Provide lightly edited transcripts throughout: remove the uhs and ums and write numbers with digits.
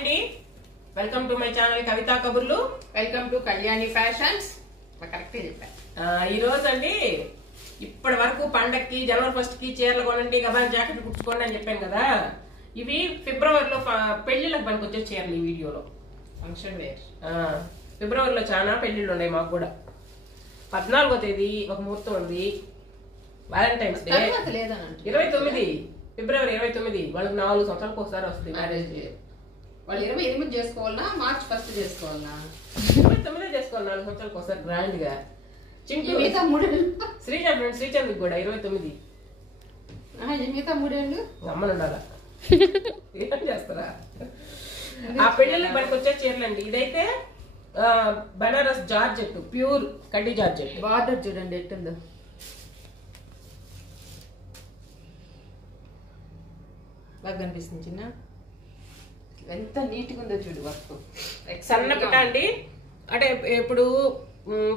అండి, welcome to my channel కవితా కబుర్లు. Welcome to Kalyani fashions. Correct చెప్పాను. ఈ రోజు అండి, ఇప్పటి వరకు పండక్కి జనవరి 1 కి చీరలు కొనండి, గబాన్ జాకెట్ కుట్టుకోండి అని చెప్పాను కదా. ఇవి ఫిబ్రవరిలో పెళ్లిళ్ళకి పనికొచ్చే చీరలు. ఈ వీడియోలో ఫంక్షన్ వేర్. ఫిబ్రవరిలో చాలా పెళ్లిళ్ళు ఉన్నాయి మాకు కూడా. 14వ తేదీ ఒక ముహూర్తం ఉంది, వ్యాలంటైన్స్ డే. 29 ఫిబ్రవరి 29 వాళ్ళకి 4 సంవత్సరాలకు ఒకసారి వస్తుంది మ్యారేజ్ డే. వాళ్ళు 28 చేసుకోవాలన్నా మార్చ్ 1 చేసుకోవాలన్నా? 29 చేసుకోవాలి, 4 సంవత్సరాలకు ఒకసారి గ్రాండ్ గా. చింటూ శ్రీజ ఫ్రెండ్ శ్రీచంద్ర కూడా 29. మిగతా 3 ఏళ్ళు అమ్మను ఉండాలా, ఏం చేస్తారా? ఆ పెళ్లిళ్ళకి పనికి వచ్చే చీరలండి. ఇదైతే బనారస్ జార్జెట్, ప్యూర్ కడ్డీ జార్జెట్. బార్డర్ చూడండి ఎట్టుందో, బాగా కనిపిస్తుంది. చిన్న ఎంత నీట్ గా ఉందో చూడు వర్క్. సన్నపిట అండి. అంటే ఇప్పుడు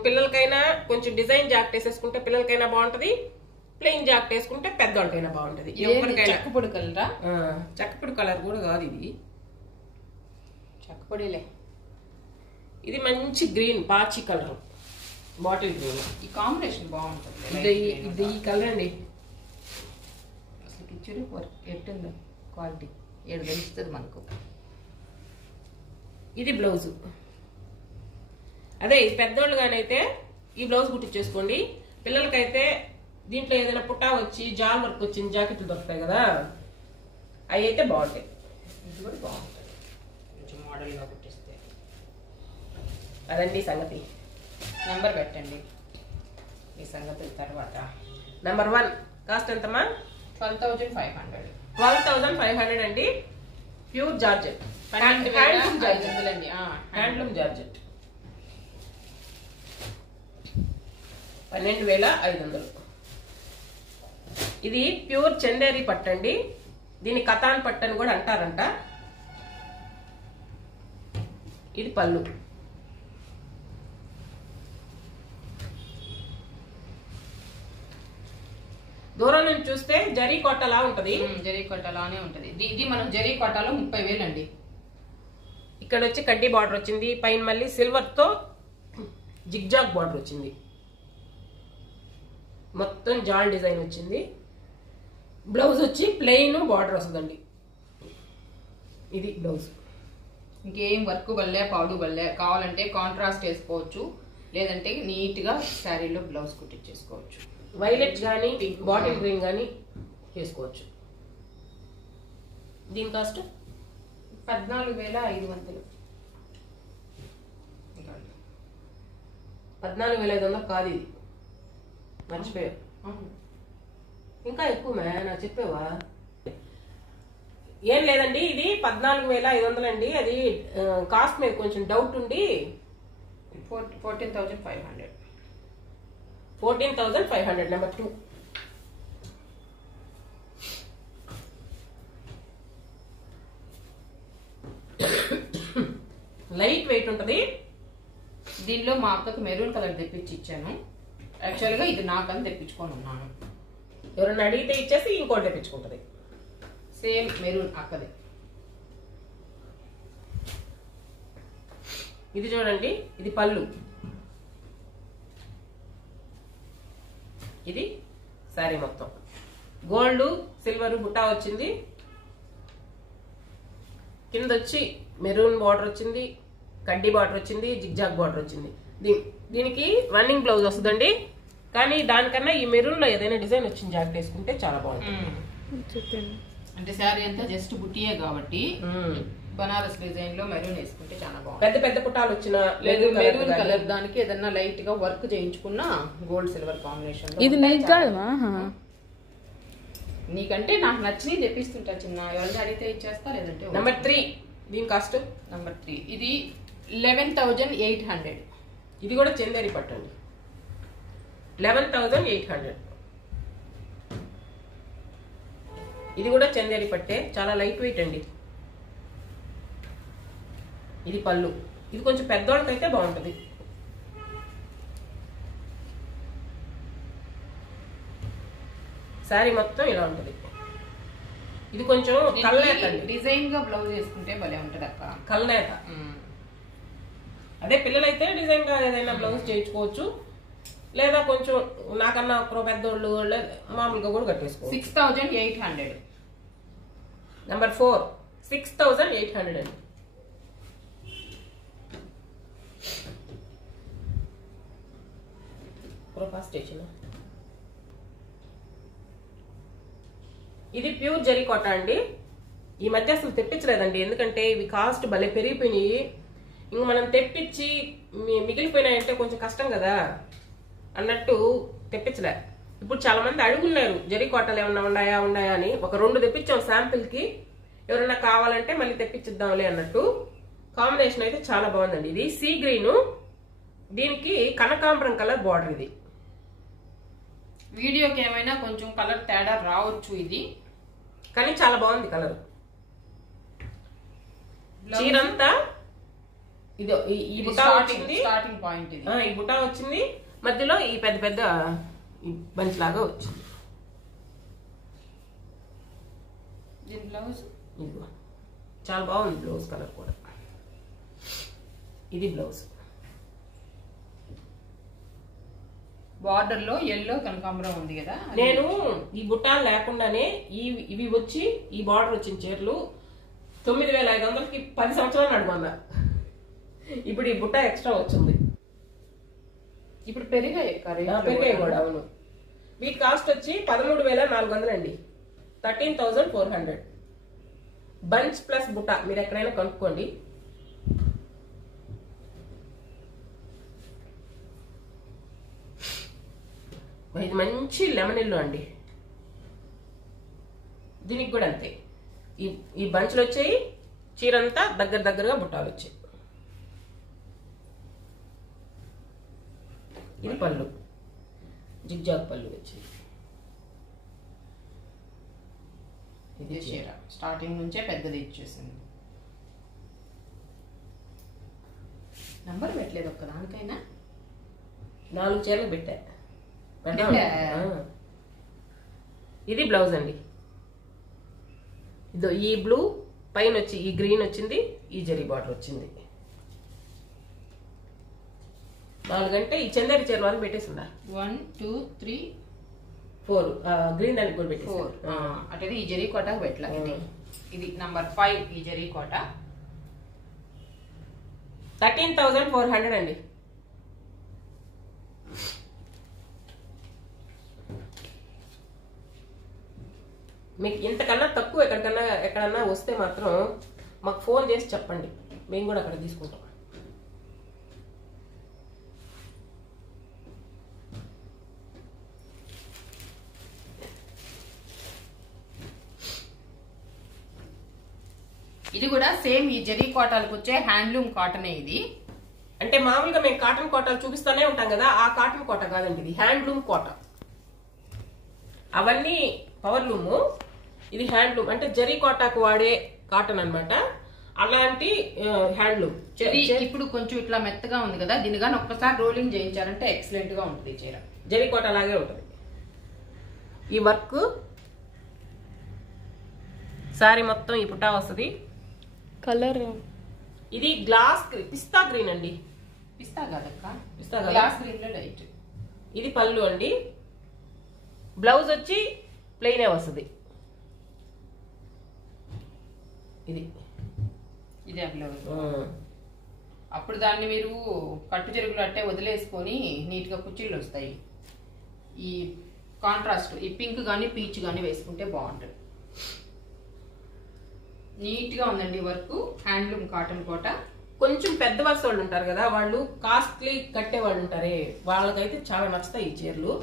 పిల్లలకైనా కొంచెం డిజైన్ జాకెట్ వేసేసుకుంటే పిల్లలకైనా బాగుంటది, ప్లెయిన్ జాకెట్ వేసుకుంటే పెద్దవాళ్ళకైనా బాగుంటది. చెక్కపొడి కలరా? చెక్కపొడి కలర్ కూడా కాదు, ఇది చెక్కపొడిలే. ఇది మంచి గ్రీన్ పాచి కలర్, బాటిల్ గ్రీన్. ఈ కాంబినేషన్ బాగుంటుంది. ఇది ఈ కలర్ అండి. అసలు చూడు వర్క్ ఎట్టుందో, క్వాలిటీ ఏడు తెలుస్తుంది మనకు. ఇది బ్లౌజ్. అదే పెద్దోళ్ళు గానైతే ఈ బ్లౌజ్ కుట్టించేసుకోండి. పిల్లలకైతే దీంట్లో ఏదైనా పుట్టా వచ్చి జాల్ వర్క్ వచ్చింది జాకెట్లు దొరుకుతాయి కదా, అవి అయితే బాగుంటాయి. ఇది కూడా బాగుంటుంది, కొంచెం మోడల్గా కుట్టిస్తే. అదండి సంగతి. నెంబర్ పెట్టండి ఈ సంగతి తర్వాత. నెంబర్ 1 కాస్ట్ ఎంతమ్మా? 12,500. 12,500 అండి. Pure georgette, handloom georgette. 12,500. ఇది ప్యూర్ చందేరి పట్టు అండి. దీన్ని కతాన్ పట్టు అని కూడా అంటారంట. ఇది పళ్ళు. దూరం నుంచి చూస్తే జరీ కొట్టలా ఉంటది. జరీ కొట్టలానే ఉంటది. ఇది మనం జరీ కొట్టాలో 30,000 అండి. ఇక్కడ వచ్చి కడ్డీ బార్డర్ వచ్చింది, పైన మళ్ళీ సిల్వర్ తో జిగ్జాగ్ బార్డర్ వచ్చింది, మొత్తం జాల్ డిజైన్ వచ్చింది. బ్లౌజ్ వచ్చి ప్లెయిన్ బార్డర్ వస్తుందండి. ఇది బ్లౌజ్. ఇంకేం వర్క్ బల్లే పాడు బల్లే, కావాలంటే కాంట్రాస్ట్ వేసుకోవచ్చు, లేదంటే నీట్ గా శారీలో బ్లౌజ్ కుట్టించేసుకోవచ్చు. వైలెట్ గానీ బాటిల్ గ్రీన్ గానీ చేసుకోవచ్చు. దీని కాస్ట్ 14,500. 14,500 కాదు, ఇది మర్చిపోయావు. ఇంకా ఎక్కువ నాకు చెప్పావా? ఏం లేదండి, ఇది 14,500 అండి. అది కాస్ట్ మీద కొంచెం డౌట్ ఉండి 14,500. 14,500 నెంబర్ 2. లైట్ వెయిట్ ఉంటది. దీనిలో మా అక్కకి మెరూన్ కలర్ తెప్పించి ఇచ్చాను. యాక్చువల్ గా ఇది నాకని తెప్పించుకొని ఉన్నాను. ఎవరన్నా అడిగితే ఇచ్చేసి ఇంకోటి తెప్పించుకుంటది. సేమ్ మెరూన్ అక్కది. ఇది చూడండి, ఇది పళ్ళు. ఇది శారీ మొత్తం గోల్డ్ సిల్వర్ బుట్టా వచ్చింది. కింద వచ్చి మెరూన్ బార్డర్ వచ్చింది, కడ్డీ బార్డర్ వచ్చింది, జిగ్జాగ్ బార్డర్ వచ్చింది. దీనికి రన్నింగ్ బ్లౌజ్ వస్తుందండి. కానీ దానికన్నా ఈ మెరూన్ లో ఏదైనా డిజైన్ వచ్చింది జాకెట్ వేసుకుంటే చాలా బాగుంటుంది. అంటే శారీ అంతా జస్ట్ బుట్టియే కాబట్టి బనారస్ డిజైన్ లో మెరూన్ వేసుకుంటే చాలా బాగుంటుంది. పెద్ద పెద్ద పుట్టాలు వచ్చిన లేదు మెరూన్ కలర్ దానికి ఏదన్నా లైట్ గా వర్క్ చేయించుకున్నా గోల్డ్ సిల్వర్ కాంబినేషన్. ఇది నీకు కాదమా? నీకంటే నాకు నచ్చినవి తెప్పిస్తుంటా చిన్న, ఎవరిని అడిగితే ఇచ్చేస్తా, లేదంటే. నెంబర్ 3 దీని కాస్ట్ నెంబర్ 3 ఇది 11,800. ఇది కూడా చందేరి పట్టండి. 11,800. ఇది కూడా చందేరి పట్టే, చాలా లైట్ వెయిట్ అండి. ఇది పళ్ళు. ఇది కొంచెం పెద్దోళ్ళకైతే బాగుంటుంది. శారీ మొత్తం ఇలా ఉంటుంది. ఇది కొంచెం కల్నేత డిజైన్ గా బ్లౌజ్ వేసుకుంటే భలే ఉంటది అక్క. కల్నేత అదే పిల్లలైతే డిజైన్ గా ఏదైనా బ్లౌజ్ చేయించుకోవచ్చు, లేదా కొంచెం నాకన్నా ఒక పెద్దోళ్ళు మామూలుగా కూడా కట్టేసుకోవచ్చు. 6800. నెంబర్ 4 6800 అండి. స్టేషన్ ఇది ప్యూర్ జరీకోట అండి. ఈ మధ్య అసలు తెప్పించలేదండి, ఎందుకంటే ఇవి కాస్ట్ భలే పెరిగిపోయినాయి. ఇంక మనం తెప్పించి మిగిలిపోయినాయంటే కొంచెం కష్టం కదా అన్నట్టు తెప్పించలే. ఇప్పుడు చాలా మంది అడుగున్నారు జరీకోటలు ఏమన్నా ఉన్నాయా అని. ఒక 2 తెప్పించాం శాంపిల్ కి, ఎవరైనా కావాలంటే మళ్ళీ తెప్పించిద్దాంలే అన్నట్టు. కాంబినేషన్ అయితే చాలా బాగుందండి. ఇది సీ గ్రీన్, దీనికి కనకాంబరం కలర్ బార్డర్. ఇది వీడియోకి ఏమైనా కొంచెం కలర్ తేడా రావచ్చు ఇది, కానీ చాలా బాగుంది కలర్. చీరంతా ఇది ఈ బుటా వచ్చింది, స్టార్టింగ్ పాయింట్ ఇది. ఈ బుటా వచ్చింది, మధ్యలో ఈ పెద్ద పెద్ద బంచ్ లాగా వచ్చింది. దీని బ్లౌజ్ ఇదిగో చాలా బాగుంది బ్లౌజ్ కలర్ కూడా. ఇది బ్లౌజ్ బార్డర్ లో ఎల్లో కనకాంబరం ఉంది కదా. నేను ఈ బుట్టా లేకుండానే ఇవి వచ్చి ఈ బార్డర్ వచ్చిన చీరలు 9500కి 10 సంవత్సరాలు నడుమన్నా. ఇప్పుడు ఈ బుట్ట ఎక్స్ట్రా వచ్చింది. ఇప్పుడు పెరిగాయి కూడా. అవును, వీటి కాస్ట్ వచ్చి 13,400 అండి. 13,400 బంచ్ ప్లస్ బుట్ట. మీరు ఎక్కడైనా కనుక్కోండి. ఇది మంచి లెమన్ ఎల్లో అండి. దీనికి కూడా అంతే, ఈ బంచ్లు వచ్చాయి, చీరంతా దగ్గరగా బుట్టాలు వచ్చాయి. ఇది పళ్ళు, జిగ్జాగ్ పళ్ళు వచ్చాయి. ఇది చీర స్టార్టింగ్ నుంచే పెద్దది ఇచ్చేసింది. నంబర్ పెట్టలేదు ఒక్క దానికైనా. 4 చీరలు పెట్టా. ఇది బ్లౌజ్ అండి. ఇదో ఈ బ్లూ పైన వచ్చి ఈ గ్రీన్ వచ్చింది, ఈ జరీ బార్డర్ వచ్చింది. 4 గంటే ఈ చందేరి చీర వాళ్ళు పెట్టేసిందా. 1 2 3 4 గ్రీన్ దానికి కూడా పెట్టేసి 4 అంటే ఈ జరీ కోట పెట్టలేదు. ఇది నంబర్ 5 ఈ జరీ కోట. 13,400 అండి. మీకు ఇంతకన్నా తక్కువ ఎక్కడన్నా వస్తే మాత్రం మాకు ఫోన్ చేసి చెప్పండి, మేము కూడా అక్కడ తీసుకుంటాం. ఇది కూడా సేమ్ ఈ జరీ కోటాలకు వచ్చే హ్యాండ్లూమ్ కాటనే. ఇది అంటే మామూలుగా మేము కాటన్ కోటలు చూపిస్తానే ఉంటాం కదా, ఆ కాటన్ కోట కాదండి, ఇది హ్యాండ్లూమ్ కోట. అవన్నీ పవర్లూము, ఇది హ్యాండ్లూమ్. అంటే జరీ కోటాకు వాడే కాటన్ అన్నమాట. అలాంటి హ్యాండ్లూమ్. ఇప్పుడు కొంచెం ఇట్లా మెత్తగా ఉంది కదా, దీని కానీ ఒక్కసారి రోలింగ్ చేయించారంటే ఎక్సలెంట్ గా ఉంటుంది చీర. జరీ కోట అలాగే ఉంటుంది. ఈ వర్క్ సారీ మొత్తం ఈ పుటా వస్తుంది. కలర్ ఇది గ్లాస్ పిస్తా గ్రీన్ అండి. పిస్తా కాదక్క, పిస్తా గ్లాస్ గ్రీన్ లో లైట్. ఇది పళ్ళు అండి. బ్లౌజ్ వచ్చి ప్లెయినే వస్తుంది. ఇదే బ్లౌజ్. అప్పుడు దాన్ని మీరు కట్టు చెరుగులు అట్టే వదిలేసుకొని నీట్ గా కుర్చీలు వస్తాయి. ఈ కాంట్రాస్ట్ ఈ పింక్ గానీ పీచ్ గానీ వేసుకుంటే బాగుంటుంది. నీట్ గా ఉందండి వర్క్. హ్యాండ్లూమ్ కాటన్ కోట. కొంచెం పెద్ద వరుస వాళ్ళు ఉంటారు కదా, వాళ్ళు కాస్ట్లీ కట్టే వాళ్ళు ఉంటారే, వాళ్ళకైతే చాలా నచ్చుతాయి ఈ చీరలు.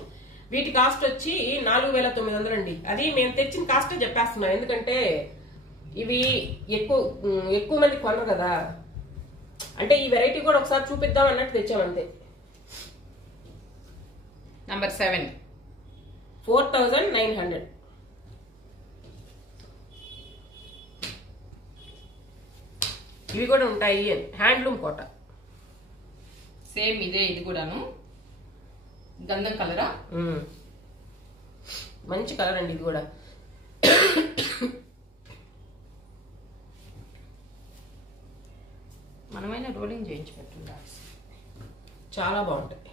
వీటి కాస్ట్ వచ్చి 4,900 అండి. అది మేము తెచ్చిన కాస్టే చెప్పేస్తున్నాం, ఎందుకంటే ఇవి ఎక్కువ మంది కొనరు కదా. అంటే ఈ వెరైటీ కూడా ఒకసారి చూపిద్దాం అన్నట్టు తెచ్చామంతే. నంబర్ 7 4,900. ఇవి కూడా ఉంటాయి. హ్యాండ్లూమ్ కోట సేమ్ ఇదే. ఇది కూడాను గంధం కలరా, మంచి కలర్ అండి. ఇది కూడా మనమైనా రోలింగ్ చేయించి పెట్టుండాలి. చాలా బాగుంటాయి.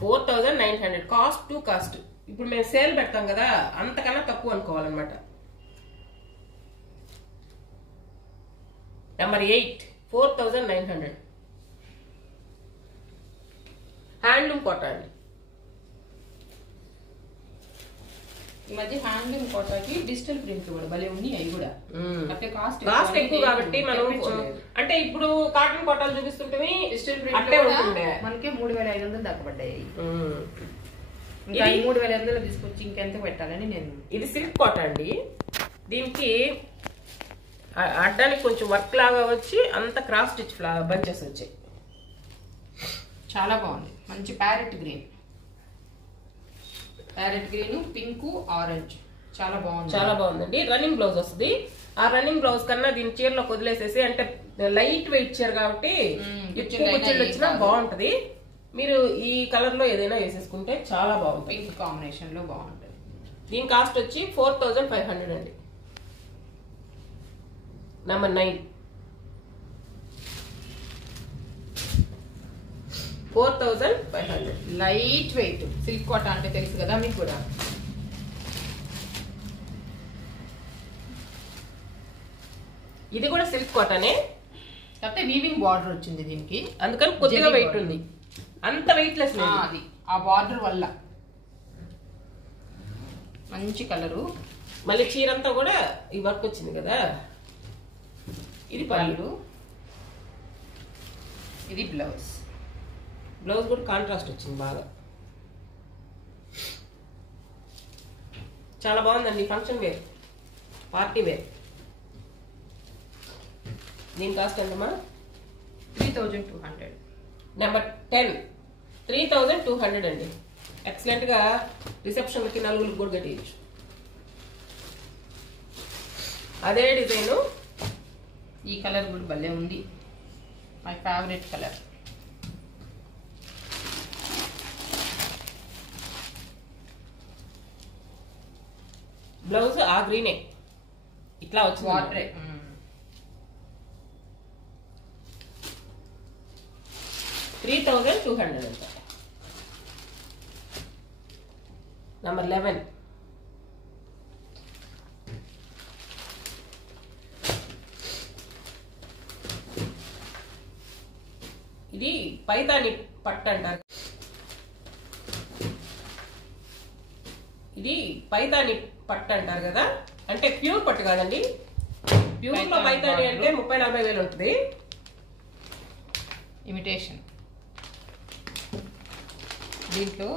4900 కాస్ట్ టు కాస్ట్. ఇప్పుడు మేము సేల్ పెడతాం కదా, అంతకన్నా తక్కువ అనుకోవాలన్నమాట. నెంబర్ 8 4900 హ్యాండ్లూమ్ కోటా అండి. ఈ మధ్య హ్యాండ్లూమ్ కోటాకి డిజిటల్ ప్రింట్ కూడా భలే ఉన్నాయి. అవి కూడా అంటే కాస్ట్ ఎక్కువ కాబట్టి మనం అంటే ఇప్పుడు కాటన్ కోటాలు చూపిస్తుంటే డిజిటల్ ప్రింట్ మనకి 3500 దాకా పడ్డాయి. ఇంకా 3500 తీసుకొచ్చి ఇంకెంత పెట్టాలని నేను. ఇది సిల్క్ కోట అండి. దీనికి అడ్డానికి కొంచెం వర్క్ లాగా వచ్చి అంత క్రాస్ స్టిచ్ బంచెస్ వచ్చాయి. చాలా బాగుంది. మంచి ప్యారెట్ గ్రీన్, పింక్, ఆరెంజ్ చాలా బాగుంది. చాలా బాగుందండి. రన్నింగ్ బ్లౌజ్ వస్తుంది. ఆ రన్నింగ్ బ్లౌజ్ కన్నా దీని చీరలో వదిలేసేసి, అంటే లైట్ వెయిట్ చీర కాబట్టి కుచ్చిళ్ళు వచ్చినా బాగుంటది. మీరు ఈ కలర్ లో ఏదైనా వేసేసుకుంటే చాలా బాగుంటుంది. పింక్ కాంబినేషన్ లో బాగుంటుంది. దీని కాస్ట్ వచ్చి 4500 అండి. నెంబర్ 9 4500 లైట్ వెయిట్ సిల్క్ కోట అంటే తెలుసు కదా మీకు కూడా. ఇది కూడా సిల్క్ కోటనే, కాకపోతే వీవింగ్ బార్డర్ వచ్చింది దీనికి, అందుకని కొద్దిగా వెయిట్ ఉంది. అంత వెయిట్ లెస్ అది ఆ బార్డర్ వల్ల. మంచి కలరు. మళ్ళీ చీరంతా కూడా ఈ వర్క్ వచ్చింది కదా. ఇది పళ్ళు, ఇది బ్లౌజ్. బ్లౌజ్ కూడా కాంట్రాస్ట్ వచ్చింది బాగా. చాలా బాగుందండి. Function wear, party wear. దీని కాస్ట్ ఎంతమ్మా? 3200. నెంబర్ 10 3200 అండి. ఎక్సలెంట్ గా రిసెప్షన్కి నలుగురికి కూడా కట్టేయచ్చు. అదే డిజైన్. ఈ కలర్ కూడా భలే ఉంది. My favourite colour. బ్లౌజ్ ఆ గ్రీనే ఇట్లా వచ్చింది. వాటరే. 3200 అంట. నెంబర్ 11 ఇది పైతాని పట్టు అంటారు. ఇది పైతాని పట్టు అంటారు కదా, అంటే ప్యూర్ పట్టు కాదండి. ప్యూర్ లో పైతాని అంటే 30-40 వేలు ఉంటుంది. ఇమిటేషన్. దీంట్లో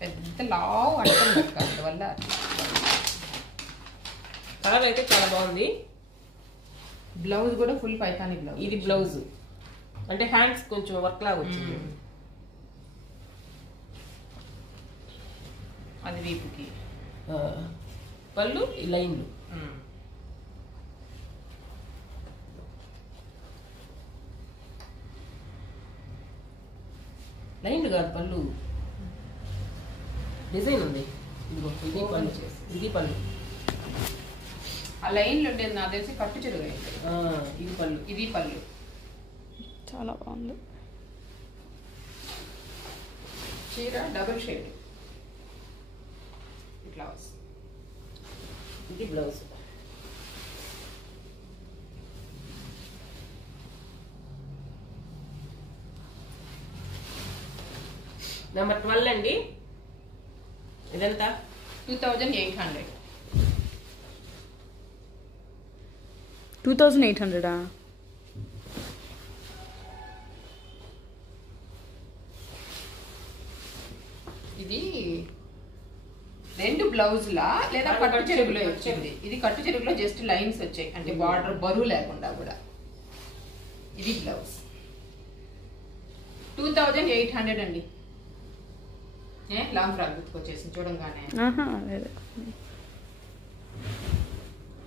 పెద్ద లావు అంటుంది అందువల్ల. కలర్ అయితే చాలా బాగుంది. బ్లౌజ్ కూడా ఫుల్ పైతాని బ్లౌజ్. ఇది బ్లౌజ్ అంటే హ్యాండ్స్ కొంచెం వర్క్ లాగా వచ్చింది. అది వీపుకి. పళ్ళు ఈ లైన్లు. లైన్లు కాదు, పళ్ళు డిజైన్ ఉంది. ఇదిగో ఇది పళ్ళు, ఇది పళ్ళు. ఆ లైన్లు ఉండేది నాకు తెలిసి కట్టు చెరుగు. ఇది పళ్ళు, ఇది పళ్ళు. చాలా బాగుంది. చీర డబుల్ షేడ్ ఇట్లా వస్తుంది. ఇది బ్లౌజ్. నెంబర్ 12 అండి. ఇదంతా 2800. 2800. ఇది రెండు బ్లౌజ్లా లేదా కట్టు చెరుగులో వచ్చింది. ఇది కట్టు చెరుగులో జస్ట్ లైన్స్ వచ్చాయి, అంటే బార్డర్ బరువు లేకుండా కూడా. ఇది బ్లౌజ్. 2800 అండి. లాంగ్ ఫ్రాక్ గుర్తుకొచ్చేసింది చూడంగానే.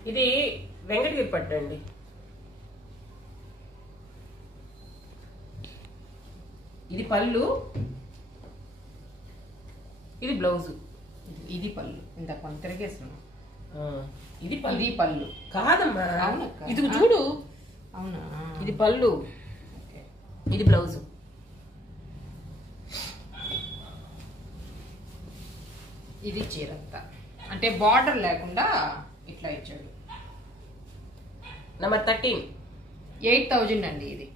ఇది వెంకటగిరి పట్టు అండి. ఇది పళ్ళు, ఇది బ్లౌజ్. ఇది పళ్ళు. ఇంత కొంత తిరిగేస్తున్నాం. ఇది పళ్ళు. ఇది పళ్ళు కాదమ్మా, అవునక్క. ఇది చూడు. అవునా? ఇది పళ్ళు, ఓకే. ఇది బ్లౌజ్. ఇది చీరంతా అంటే బార్డర్ లేకుండా ఇట్లా ఇచ్చాడు. నెంబర్ 13 8,000 అండి ఇది.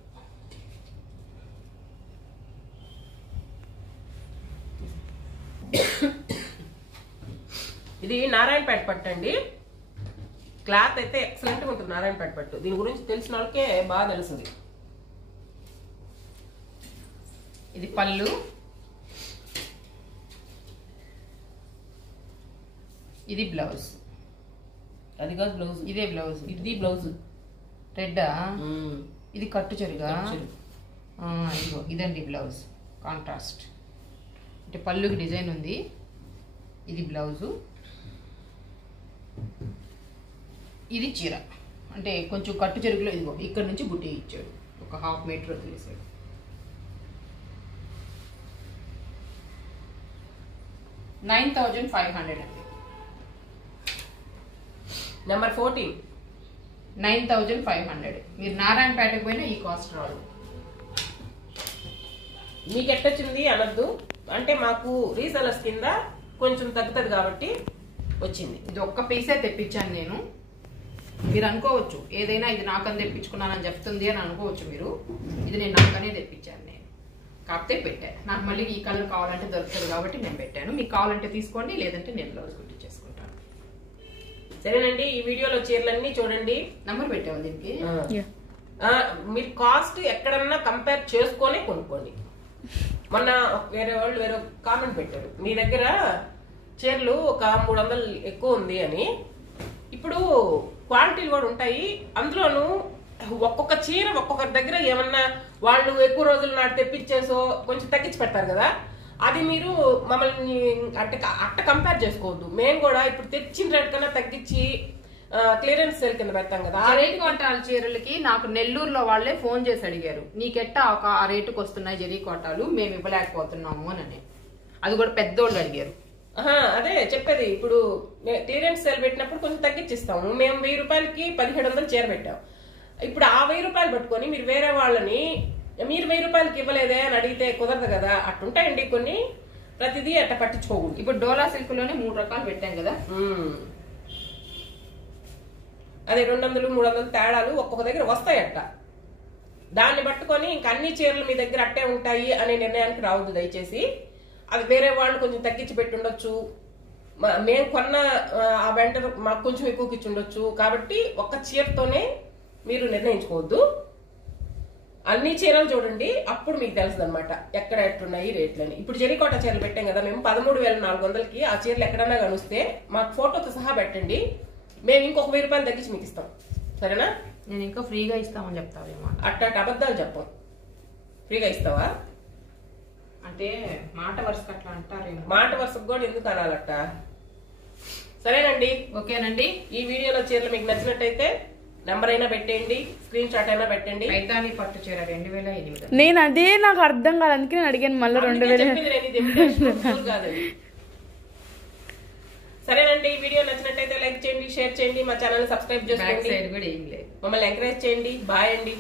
ఇది నారాయణపేట పట్టు అండి. క్లాత్ అయితే ఎక్సలెంట్ గా ఉంటుంది. నారాయణపేట పట్టు దీని గురించి తెలిసిన వాళ్ళకే బాగా తెలుస్తుంది. ఇది పళ్ళు, ఇది బ్లౌజ్. అది కాదు బ్లౌజ్, ఇదే బ్లౌజ్. ఇది బ్లౌజ్. రెడ్డా? ఇది కట్టు చెరుగా. ఇదిగో ఇదండి బ్లౌజ్. కాంట్రాస్ట్ అంటే పళ్ళుకి డిజైన్ ఉంది. ఇది బ్లౌజు, ఇది చీర. అంటే కొంచెం కట్టు చెరుగులో ఇదిగో ఇక్కడ నుంచి బుట్టి ఇచ్చాడు. ఒక 1/2 మీటర్ వదిలేసాడు. $9,500 అండి. నెంబర్ 14 $9,500. మీరు నారాయణపేటకు పోయినా ఈ కాస్ట్ రాదు. మీకు ఎట్టొచ్చింది అనద్దు, అంటే మాకు రీసెలర్స్ కింద కొంచెం తగ్గుతుంది కాబట్టి వచ్చింది. ఇది ఒక్క పీసే తెప్పించాను నేను. మీరు అనుకోవచ్చు ఏదైనా ఇది నాకని తెప్పించుకున్నానని చెప్తుంది అని అనుకోవచ్చు మీరు. ఇది నేను నాకనే తెప్పించాను నేను, కాకపోతే పెట్టాను. నాకు మళ్ళీ ఈ కలర్ కావాలంటే దొరుకుతుంది కాబట్టి నేను పెట్టాను. మీకు కావాలంటే తీసుకోండి, లేదంటే నేను బ్లౌజ్ కుట్టించేసుకుంటాను. సరేనండి, ఈ వీడియోలో చీరలన్నీ చూడండి. నంబర్ పెట్టాము దీనికి. మీరు కాస్ట్ ఎక్కడన్నా కంపేర్ చేసుకొని కొనుక్కోండి. మొన్న వేరే కామెంట్ పెట్టారు, మీ దగ్గర చీరలు ఒక 300 ఎక్కువ ఉంది అని. ఇప్పుడు క్వాలిటీలు కూడా ఉంటాయి. అందులోనూ ఒక్కొక్క చీర ఒక్కొక్కరి దగ్గర ఏమన్నా వాళ్ళు ఎక్కువ రోజులు నాటి తెప్పించేసో కొంచెం తగ్గించి పెడతారు కదా, అది మీరు మమ్మల్ని అంటే అట్ట కంపేర్ చేసుకోవద్దు. మేము కూడా ఇప్పుడు తెచ్చిన రేట్ కన్నా తగ్గించి క్లియరెన్స్ సేల్ కింద పెడతాం కదా. జరీకోటాల చీరలకి నాకు నెల్లూరులో వాళ్ళే ఫోన్ చేసి అడిగారు, నీకెట్టా ఒక ఆ రేటుకు వస్తున్నాయి జరీకోటాలు, మేము ఇవ్వలేకపోతున్నాము అని. అది కూడా పెద్దోళ్ళు అడిగారు. అదే చెప్పేది. ఇప్పుడు క్లియరెన్స్ సేల్ పెట్టినప్పుడు కొంచెం తగ్గించిస్తాము. మేము 1000 రూపాయలకి 1700 చీర పెట్టాం. ఇప్పుడు ఆ 1000 రూపాయలు పట్టుకొని మీరు వేరే వాళ్ళని మీరు 1000 రూపాయలకి ఇవ్వలేదే అని అడిగితే కుదరదు కదా. అట్టుంటాయండి కొన్ని, ప్రతిదీ అట్ట పట్టించుకోకూడదు. ఇప్పుడు డోలా సిల్క్ లోనే 3 రకాలు పెట్టాం కదా. అదే 200, 300 తేడాలు ఒక్కొక్క దగ్గర వస్తాయట. దాన్ని పట్టుకొని ఇంక అన్ని చీరలు మీ దగ్గర అట్టే ఉంటాయి అనే నిర్ణయానికి రావద్దు దయచేసి. అది వేరే వాళ్ళు కొంచెం తగ్గించి పెట్టి ఉండొచ్చు, మేము కొన్న ఆ వెంటర్ మాకు కొంచెం ఎక్కువకి ఇచ్చి ఉండొచ్చు. కాబట్టి ఒక్క చీరతోనే మీరు నిర్ణయించుకోవద్దు. అన్ని చీరలు చూడండి, అప్పుడు మీకు తెలుస్తుంది అనమాట ఎక్కడ ఎట్టున్నాయి రేట్లని. ఇప్పుడు జరీకోట చీరలు పెట్టాం కదా మేము 13,400కి. ఆ చీరలు ఎక్కడన్నా కనిస్తే మాకు ఫోటోతో సహా పెట్టండి, మేము ఇంకొక 1000 రూపాయలు తగ్గించి మీకు ఇస్తాం. సరేనా? నేను ఇంకా ఫ్రీగా ఇస్తామని చెప్తావేమో. అట్ట అబద్ధాలు చెప్పం. ఫ్రీగా ఇస్తావా అంటే మాట వరుసకు అట్లా అంటారేమో. మాట వరుసకు కూడా ఎందుకు అనాలట. సరేనండి, ఓకేనండి. ఈ వీడియోలో చీరలు మీకు నచ్చినట్టయితే నెంబర్ అయినా పెట్టండి, స్క్రీన్ షాట్ అయినా పెట్టండి. పైతాని పట్టు చీర 2008. నేను అదే నాకు అర్థం కాదు, అందుకే నేను అడిగాను మళ్ళీ 2000. కాదండి. సరేనండి, ఈ వీడియో నచ్చినట్టయితే లైక్ చేయండి, షేర్ చేయండి, మా ఛానల్ సబ్స్క్రైబ్ చేసుకోండి, సైడ్ కూడా ఏం లేదు. మమ్మల్ని ఎంకరేజ్ చేయండి. బాయ్ అండి.